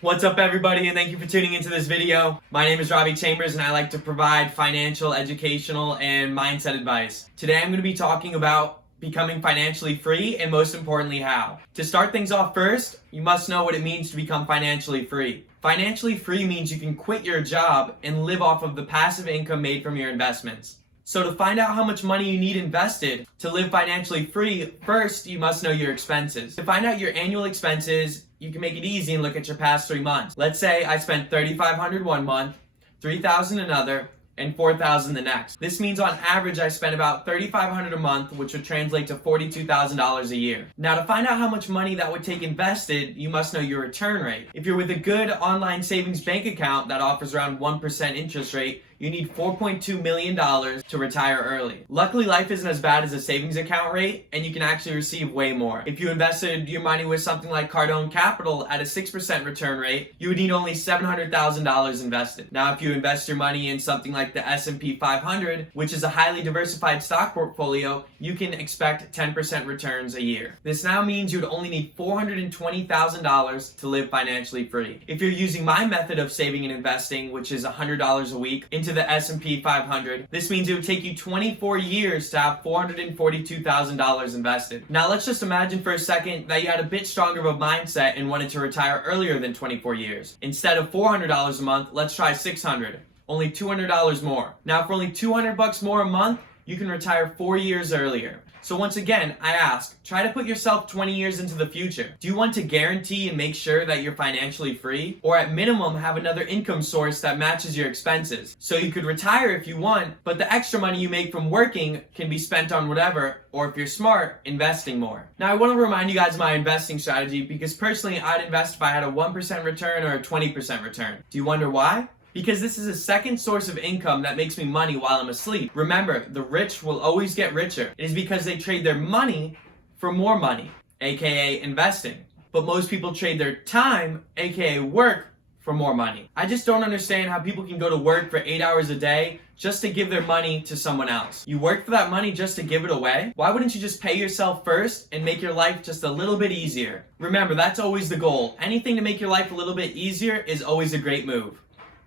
What's up, everybody, and thank you for tuning into this video. My name is Robbie Chambers and I like to provide financial, educational, and mindset advice. Today I'm going to be talking about becoming financially free and most importantly how. To start things off first, you must know what it means to become financially free. Financially free means you can quit your job and live off of the passive income made from your investments. So to find out how much money you need invested to live financially free, first you must know your expenses. To find out your annual expenses, you can make it easy and look at your past 3 months. Let's say I spent $3,500 one month, $3,000 another, and $4,000 the next. This means on average I spent about $3,500 a month, which would translate to $42,000 a year. Now to find out how much money that would take invested, you must know your return rate. If you're with a good online savings bank account that offers around 1% interest rate, you need $4.2 million to retire early. Luckily, life isn't as bad as a savings account rate, and you can actually receive way more. If you invested your money with something like Cardone Capital at a 6% return rate, you would need only $700,000 invested. Now, if you invest your money in something like the S&P 500, which is a highly diversified stock portfolio, you can expect 10% returns a year. This now means you would only need $420,000 to live financially free. If you're using my method of saving and investing, which is $100 a week, into the S&P 500. This means it would take you 24 years to have $442,000 invested. Now let's just imagine for a second that you had a bit stronger of a mindset and wanted to retire earlier than 24 years. Instead of $400 a month, let's try $600. Only $200 more. Now for only $200 more a month, you can retire 4 years earlier. So once again, I ask, try to put yourself 20 years into the future. Do you want to guarantee and make sure that you're financially free? Or at minimum, have another income source that matches your expenses? So you could retire if you want, but the extra money you make from working can be spent on whatever, or if you're smart, investing more. Now I want to remind you guys of my investing strategy because personally, I'd invest if I had a 1% return or a 20% return. Do you wonder why? Because this is a second source of income that makes me money while I'm asleep. Remember, the rich will always get richer. It is because they trade their money for more money, aka investing. But most people trade their time, aka work, for more money. I just don't understand how people can go to work for 8 hours a day just to give their money to someone else. You work for that money just to give it away? Why wouldn't you just pay yourself first and make your life just a little bit easier? Remember, that's always the goal. Anything to make your life a little bit easier is always a great move.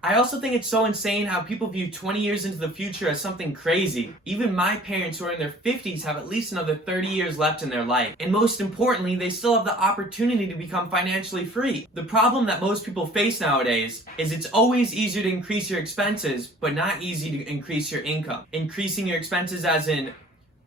I also think it's so insane how people view 20 years into the future as something crazy. Even my parents who are in their 50s have at least another 30 years left in their life. And most importantly, they still have the opportunity to become financially free. The problem that most people face nowadays is it's always easier to increase your expenses, but not easy to increase your income. Increasing your expenses as in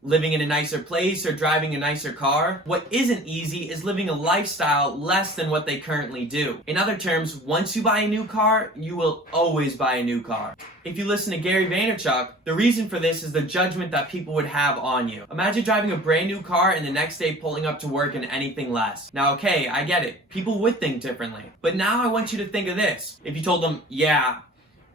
living in a nicer place or driving a nicer car. What isn't easy is living a lifestyle less than what they currently do. In other terms, once you buy a new car, you will always buy a new car. If you listen to Gary Vaynerchuk, the reason for this is the judgment that people would have on you. Imagine driving a brand new car and the next day pulling up to work in anything less. Now, okay, I get it. People would think differently. But now I want you to think of this. If you told them, yeah,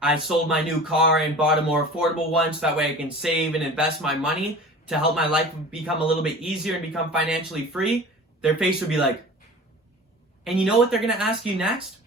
I sold my new car and bought a more affordable one so that way I can save and invest my money to help my life become a little bit easier and become financially free, their face would be like, and you know what they're going to ask you next?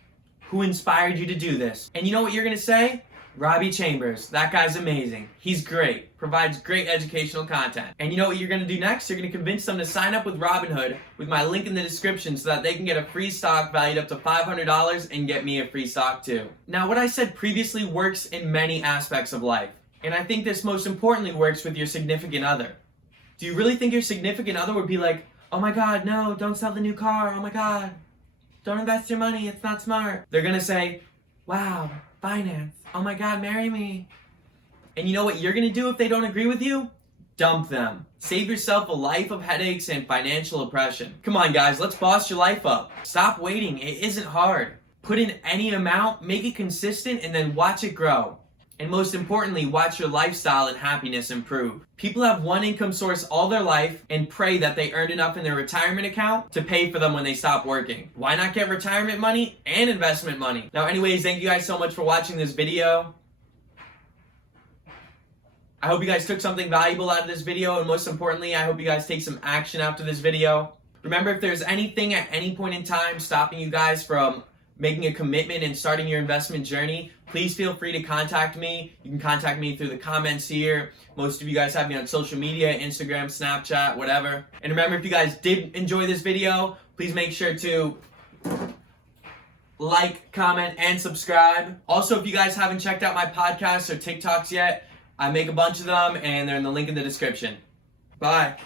Who inspired you to do this? And you know what you're going to say? Robbie Chambers. That guy's amazing. He's great. Provides great educational content. And you know what you're going to do next? You're going to convince them to sign up with Robinhood with my link in the description so that they can get a free stock valued up to $500 and get me a free stock too. Now, what I said previously works in many aspects of life. And I think this most importantly works with your significant other. Do you really think your significant other would be like, oh my God, no, don't sell the new car. Oh my God, don't invest your money. It's not smart. They're going to say, wow, finance. Oh my God, marry me. And you know what you're going to do if they don't agree with you? Dump them. Save yourself a life of headaches and financial oppression. Come on, guys, let's boss your life up. Stop waiting. It isn't hard. Put in any amount, make it consistent, and then watch it grow. And most importantly, watch your lifestyle and happiness improve. People have one income source all their life and pray that they earned enough in their retirement account to pay for them when they stop working. Why not get retirement money and investment money? Now anyways, thank you guys so much for watching this video. I hope you guys took something valuable out of this video, and most importantly, I hope you guys take some action after this video. Remember, if there's anything at any point in time stopping you guys from making a commitment and starting your investment journey, please feel free to contact me. You can contact me through the comments here. Most of you guys have me on social media, Instagram, Snapchat, whatever. And remember, if you guys did enjoy this video, please make sure to like, comment, and subscribe. Also, if you guys haven't checked out my podcasts or TikToks yet, I make a bunch of them and they're in the link in the description. Bye.